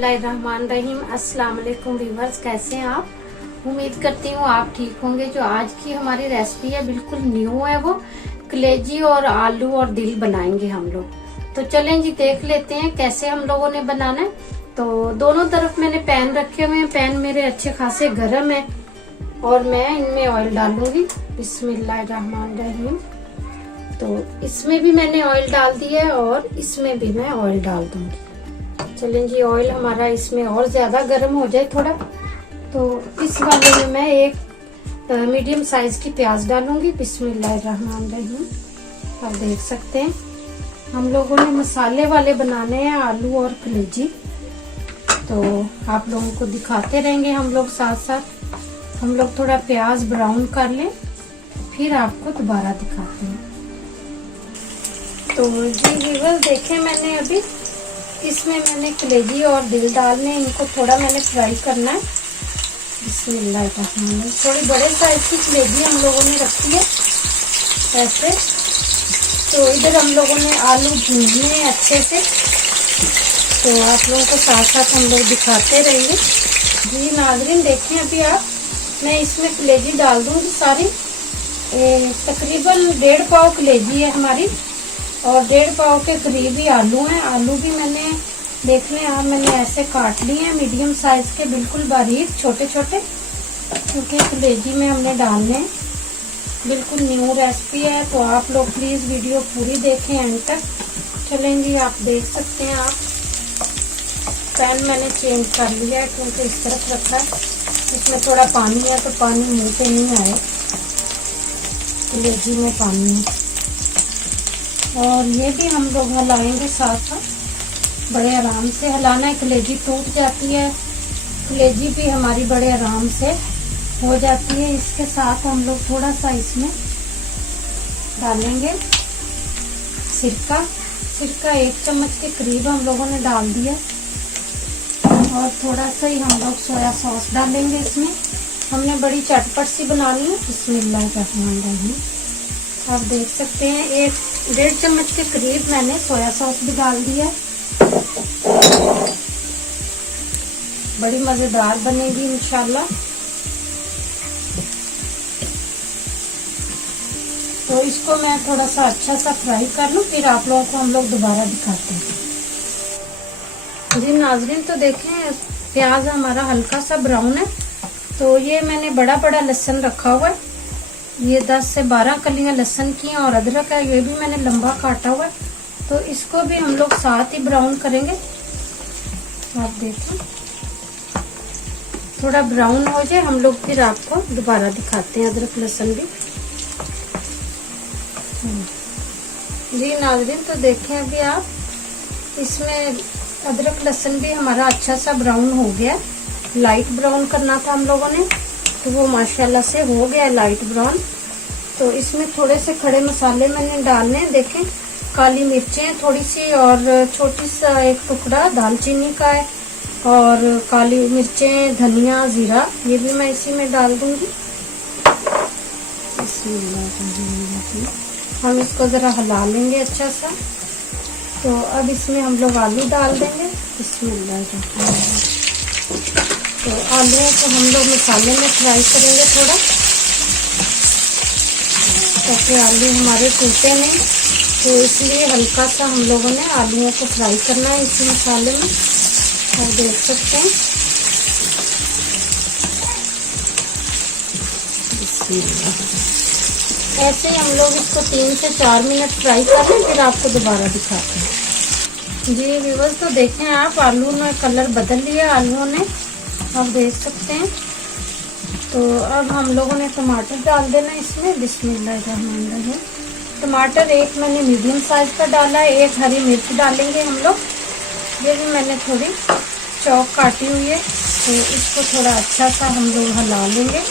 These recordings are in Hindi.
बिस्मिल्लाहिर्रहमानिर्रहीम। अस्सलाम वालेकुम व्यूअर्स, कैसे हैं आप? उम्मीद करती हूँ आप ठीक होंगे। जो आज की हमारी रेसिपी है बिल्कुल न्यू है, वो कलेजी और आलू और दिल बनाएंगे हम लोग। तो चलें जी देख लेते हैं कैसे हम लोगों ने बनाना है। तो दोनों तरफ मैंने पैन रखे हुए हैं, पैन मेरे अच्छे खासे गर्म है और मैं इनमें ऑयल डालूंगी। बिस्मिल्लाहिर्रहमानिर्रहीम। तो इसमें भी मैंने ऑयल डाल दिया है और इसमें भी मैं ऑयल डाल दूंगी। चलें जी, ऑयल हमारा इसमें और ज्यादा गर्म हो जाए थोड़ा, तो इस वाले में मैं एक मीडियम साइज की प्याज डालूंगी। बिस्मिल्लाहिर्रहमानिर्रहीम। आप देख सकते हैं हम लोगों ने मसाले वाले बनाने हैं आलू और कलेजी, तो आप लोगों को दिखाते रहेंगे हम लोग साथ साथ। हम लोग थोड़ा प्याज ब्राउन कर लें फिर आपको दोबारा दिखाते हैं। तो जी व्यूअर्स देखें, मैंने अभी इसमें मैंने कलेजी और दिल डालने, इनको थोड़ा मैंने फ्राई करना है। बिस्मिल्लाहिर्रहमानिर्रहीम। थोड़ी बड़े साइज की कलेजी हम लोगों ने रखी है ऐसे। तो इधर हम लोगों ने आलू भूनने हैं अच्छे से, तो आप लोगों को साथ साथ हम लोग दिखाते रहेंगे। जी नाज़रीन देखें, अभी आप मैं इसमें कलेजी डाल दूंगी सारी। तकरीबन 1.5 पाव कलेजी है हमारी और 1.5 पाव के करीब ही आलू हैं। आलू भी मैंने देख लें आप, मैंने ऐसे काट लिए हैं मीडियम साइज के, बिल्कुल बारीक छोटे छोटे, क्योंकि कलेजी में हमने डालने हैं। बिल्कुल न्यू रेसिपी है, तो आप लोग प्लीज वीडियो पूरी देखें एंड तक। चलें जी, आप देख सकते हैं आप पैन मैंने चेंज कर लिया है क्योंकि इस तरफ रखा है, इसमें थोड़ा पानी है तो पानी मुंह पे नहीं आए, कलेजी में पानी है। और ये भी हम लोग हिलाएंगे साथ साथ, बड़े आराम से हिलाना है, कलेजी टूट जाती है। कलेजी भी हमारी बड़े आराम से हो जाती है। इसके साथ हम लोग थोड़ा सा इसमें डालेंगे सिरका। सिरका 1 चम्मच के करीब हम लोगों ने डाल दिया और थोड़ा सा ही हम लोग सोया सॉस डालेंगे इसमें। हमने बड़ी चटपट सी बनानी है। बिस्मिल्लाहिर्रहमानिर्रहीम। आप देख सकते हैं 1.5 चम्मच के करीब मैंने सोया सॉस भी डाल दिया है। बड़ी मजेदार बनेगी इंशाल्लाह। तो इसको मैं थोड़ा सा अच्छा सा फ्राई कर लूं, फिर आप लोगों को हम लोग दोबारा दिखाते हैं। जी नाज़रीन, तो देखें प्याज हमारा हल्का सा ब्राउन है। तो ये मैंने बड़ा बड़ा लहसुन रखा हुआ है, ये 10 से 12 कलियां लहसुन की हैं और अदरक है, ये भी मैंने लंबा काटा हुआ है। तो इसको भी हम लोग साथ ही ब्राउन करेंगे। आप देखें थोड़ा ब्राउन हो जाए हम लोग फिर आपको दोबारा दिखाते हैं अदरक लहसुन भी। जी नाज़रीन, तो देखें अभी आप इसमें अदरक लहसुन भी हमारा अच्छा सा ब्राउन हो गया। लाइट ब्राउन करना था हम लोगों ने, तो वो माशाल्लाह से हो गया लाइट ब्राउन। तो इसमें थोड़े से खड़े मसाले मैंने डालने हैं। देखें काली मिर्चें थोड़ी सी और छोटी सा एक टुकड़ा दालचीनी का है और काली मिर्चें, धनिया, जीरा, ये भी मैं इसी में डाल दूंगी। हम इसको जरा हिला लेंगे अच्छा सा। तो अब इसमें हम लोग आलू डाल देंगे। बिस्मिल्लाह। तो आलूओं को हम लोग मसाले में फ्राई करेंगे थोड़ा, ताकि आलू हमारे टूटे नहीं। तो इसलिए हल्का सा हम लोगों ने आलूओं को फ्राई करना है इसी मसाले में। आप देख सकते हैं ऐसे हम लोग इसको 3 से 4 मिनट फ्राई कर लें, फिर आपको दोबारा दिखाते हैं। जी व्यूअर्स, तो देखें आप आलू ने कलर बदल लिया आलूओं ने, आप देख सकते हैं। तो अब हम लोगों ने टमाटर डाल देना इसमें। बिस्मिल्लाहिर्रहमानिर्रहीम। टमाटर एक मैंने मीडियम साइज का डाला है, एक हरी मिर्च डालेंगे हम लोग, ये भी मैंने थोड़ी चौक काटी हुई है। तो इसको थोड़ा अच्छा सा हम लोग हिला लेंगे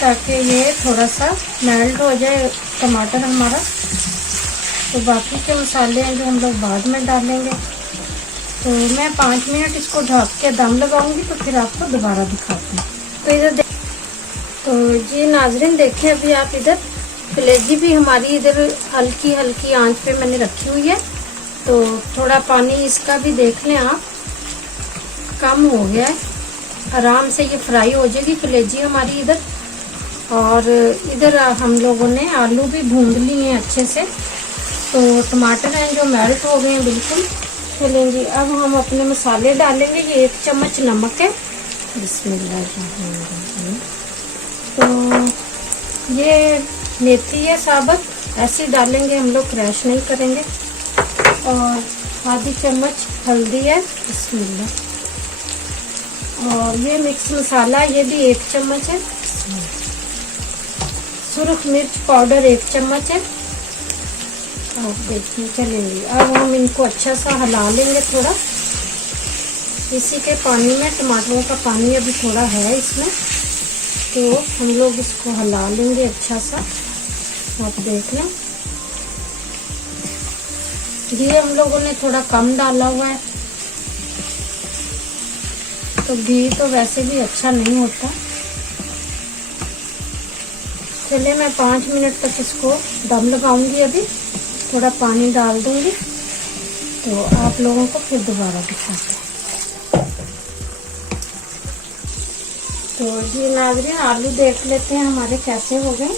ताकि ये थोड़ा सा मेल्ट हो जाए टमाटर हमारा। तो बाकी के मसाले हैं जो हम लोग बाद में डालेंगे। तो मैं 5 मिनट इसको ढक के दम लगाऊंगी, तो फिर आपको दोबारा दिखाती हूँ। तो इधर तो जी नाज़रीन देखें, अभी आप इधर कलेजी भी हमारी इधर हल्की हल्की आंच पे मैंने रखी हुई है। तो थोड़ा पानी इसका भी देख लें आप, कम हो गया है, आराम से ये फ्राई हो जाएगी कलेजी हमारी इधर। और इधर हम लोगों ने आलू भी भून लिए हैं अच्छे से, तो टमाटर हैं जो मेल्ट हो गए हैं बिल्कुल। चलेंगे अब हम अपने मसाले डालेंगे। ये 1 चम्मच नमक है, बिस्मिल्लाह। तो ये मेथी है साबुत, ऐसे डालेंगे हम लोग, क्रैश नहीं करेंगे। और आधी चम्मच हल्दी है, बिस्मिल्लाह। और ये मिक्स मसाला, ये भी 1 चम्मच है। सुरख मिर्च पाउडर 1 चम्मच है। और देखिए, चलेंगे अब हम इनको अच्छा सा हिला लेंगे थोड़ा। इसी के पानी में, टमाटरों का पानी अभी थोड़ा है इसमें, तो हम लोग इसको हिला लेंगे अच्छा सा। आप देख लें, ये हम लोगों ने थोड़ा कम डाला हुआ है, तो घी तो वैसे भी अच्छा नहीं होता। चलिए मैं 5 मिनट तक इसको दम लगाऊंगी। अभी थोड़ा पानी डाल दूंगी, तो आप लोगों को फिर दोबारा दिखाते हैं। तो जी नाज़रीन, आलू देख लेते हैं हमारे कैसे हो गए।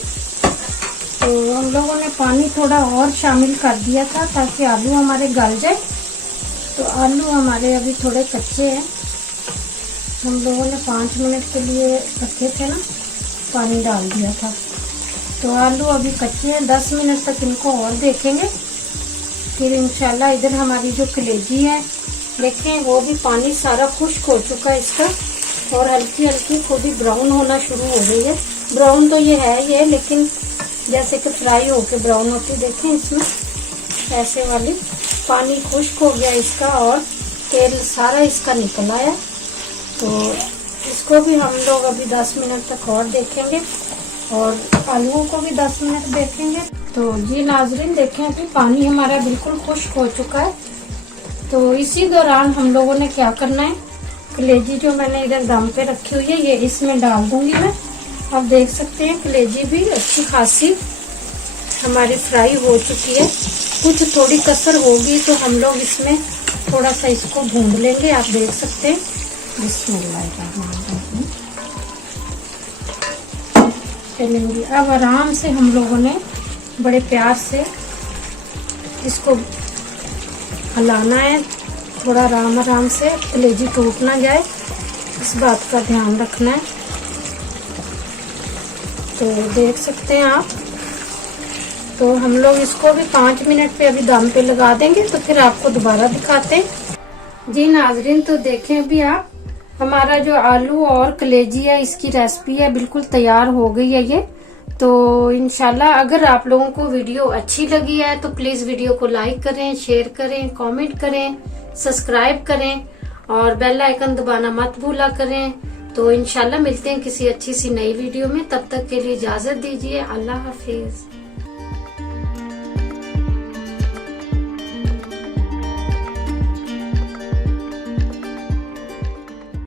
तो हम लोगों ने पानी थोड़ा और शामिल कर दिया था ताकि आलू हमारे गल जाए। तो आलू हमारे अभी थोड़े कच्चे हैं, हम लोगों ने 5 मिनट के लिए रखे थे ना, पानी डाल दिया था। तो आलू अभी कच्चे हैं, 10 मिनट तक इनको और देखेंगे। फिर इंशाल्लाह इधर हमारी जो कलेजी है, देखें वो भी पानी सारा खुश्क हो चुका है इसका, और हल्की हल्की खुद ही ब्राउन होना शुरू हो गई है। ब्राउन तो ये है ये, लेकिन जैसे कि फ्राई होके ब्राउन होती, देखें इसमें ऐसे वाली पानी खुश्क हो गया इसका, और तेल सारा इसका निकल आया। तो इसको भी हम लोग अभी 10 मिनट तक और देखेंगे, और आलूओं को भी 10 मिनट देखेंगे। तो जी नाज़रीन, देखें अभी पानी हमारा बिल्कुल खुश्क हो चुका है। तो इसी दौरान हम लोगों ने क्या करना है, कलेजी जो मैंने इधर दम पे रखी हुई है, ये इसमें डाल दूंगी मैं। आप देख सकते हैं कलेजी भी अच्छी खासी हमारी फ्राई हो चुकी है। कुछ थोड़ी कसर होगी तो हम लोग इसमें थोड़ा सा इसको भून लेंगे। आप देख सकते हैं, बिस्मिल्लाह। चलेंगे अब आराम से हम लोगों ने बड़े प्यार से इसको हिलाना है, थोड़ा आराम आराम से, कलेजी टूट ना जाए, इस बात का ध्यान रखना है। तो देख सकते हैं आप, तो हम लोग इसको भी 5 मिनट पे अभी दम पे लगा देंगे, तो फिर आपको दोबारा दिखाते हैं। जी नाज़रीन, तो देखें अभी आप, हमारा जो आलू और कलेजी है इसकी रेसिपी है बिल्कुल तैयार हो गई है ये। तो इंशाल्लाह अगर आप लोगों को वीडियो अच्छी लगी है तो प्लीज वीडियो को लाइक करें, शेयर करें, कमेंट करें, सब्सक्राइब करें, और बेल आइकन दबाना मत भूला करें। तो इंशाल्लाह मिलते हैं किसी अच्छी सी नई वीडियो में, तब तक के लिए इजाजत दीजिए। अल्लाह हाफिज।